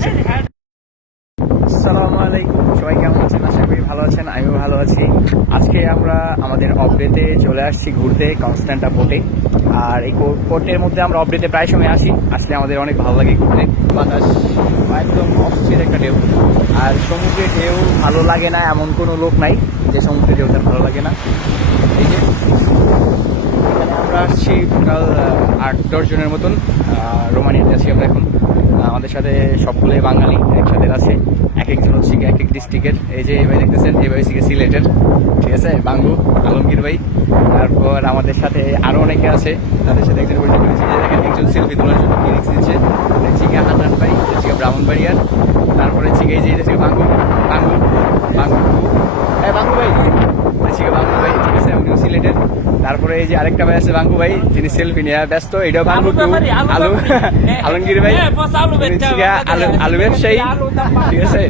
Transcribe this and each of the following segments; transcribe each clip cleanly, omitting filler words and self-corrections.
করতেছে। আসসালামু আলাইকুম, সবাই কেমন আছেন? আশা করি ভালো আছেন, আমিও ভালো আছি। আজকে আমরা আমাদের অপডেতে চলে আসছি ঘুরতে, কনস্ট্যান্টা পোর্টে। আর এই পোর্টের মধ্যে আমরা অপডেতে প্রায় সময় আসলে আমাদের অনেক ভালো লাগে ঘুরতে। বাতাস একদম অস্থির একটা ঢেউ, আর সমুদ্রের ঢেউ ভালো লাগে না এমন কোনো লোক নাই যে সমুদ্রের ঢেউ তার ভালো লাগে না। এই যে এখানে আমরা আসছি টোটাল 8-10 জনের মতন। রোমানিয়াতে আছি আমরা এখন। আমাদের সাথে সবগুলোই বাঙালি একসাথে আছে, এক একজন হচ্ছে এক এক ডিস্ট্রিক্টের। এই যে এবার দেখতেছেন, এবার হচ্ছে সিলেটের, ঠিক আছে, বাঙ্গু আলমগীর ভাই। তারপর আমাদের সাথে আরও অনেকে আছে, তাদের সাথে একজন পরিচয় করেছি। দেখেন একজন সেলফি তোলার জন্য ক্লিনিক্স দিচ্ছে, দেখছি হান্নান ভাই, দেখছি ব্রাহ্মণবাড়িয়ার। তারপরে হচ্ছে এই যে দেখছি বাঙ্গু বাঙ্গু বাঙ্গু হ্যাঁ বাঙ্গু ভাই, দেখছি বাঙ্গু ভাই, ঠিক আছে, উনিও সিলেটের। তারপরে এই যে আরেকটা ভাই আছে বাঙ্গু ভাই, তিনি সেলফি নিয়ে ব্যস্ত, এটাও বাঙ্গু টু আলু আলমগীর ভাই, আলু ব্যবসায়ী, ঠিক আছে।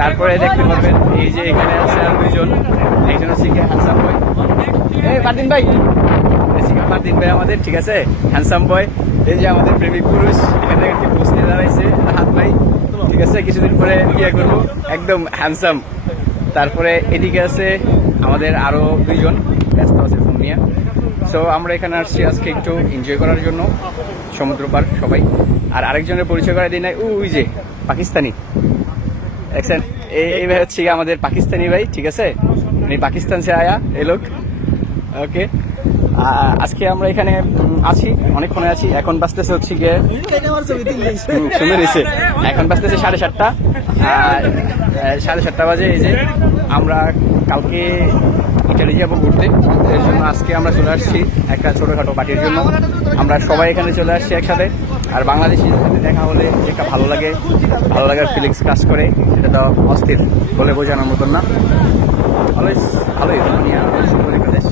তারপরে দেখতে পারবেন এই যে এখানে আছে আর দুইজন, একজন হচ্ছে হ্যান্ডসাম বয়, এই ফারদিন ভাই, ফারদিন ভাই আমাদের, ঠিক আছে, হ্যান্ডসাম বয়। এই যে আমাদের প্রেমিক পুরুষ, এখানে একটি পোস্ট নিয়ে দাঁড়াইছে হাত ভাই, ঠিক আছে, কিছুদিন পরে বিয়ে করবো, একদম হ্যান্ডসাম। তারপরে এদিকে আছে আমাদের আরো দুইজন, ব্যস্ত আছে ফোন নিয়ে। সো আমরা এখানে আসছি আজকে একটু এনজয় করার জন্য, সমুদ্র পার সবাই। আর আরেকজনের পরিচয় করে দিই নাই, ওই যে পাকিস্তানি, দেখছেন, এই ভাই হচ্ছে আমাদের পাকিস্তানি ভাই, ঠিক আছে, পাকিস্তান সে আয়া এই লোক। ওকে, আজকে আমরা এখানে আছি, অনেকক্ষণে আছি। এখন বাজতেছে হচ্ছে গিয়ে শুনে নিছে, এখন বাজতেছে 7:30। 7:30 বাজে। এই যে আমরা কালকে ইটালি যাবো ঘুরতে, এর জন্য আজকে আমরা চলে আসছি একটা ছোটোখাটো পার্টির জন্য। আমরা সবাই এখানে চলে আসছি একসাথে। আর বাংলাদেশির সাথে দেখা হলে যেটা ভালো লাগে, ভালো লাগার ফিলিংস কাজ করে, সেটা তো অস্থির বলে বোঝানোর মতন না। ভালোই রোমানিয়া সুন্দর একটা দেশ।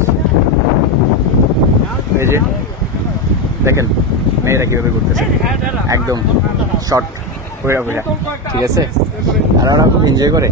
এই যে দেখেন মেয়েরা কীভাবে ঘুরতেছে, একদম শর্ট, ঠিক আছে, আর ওরা খুব এনজয় করে।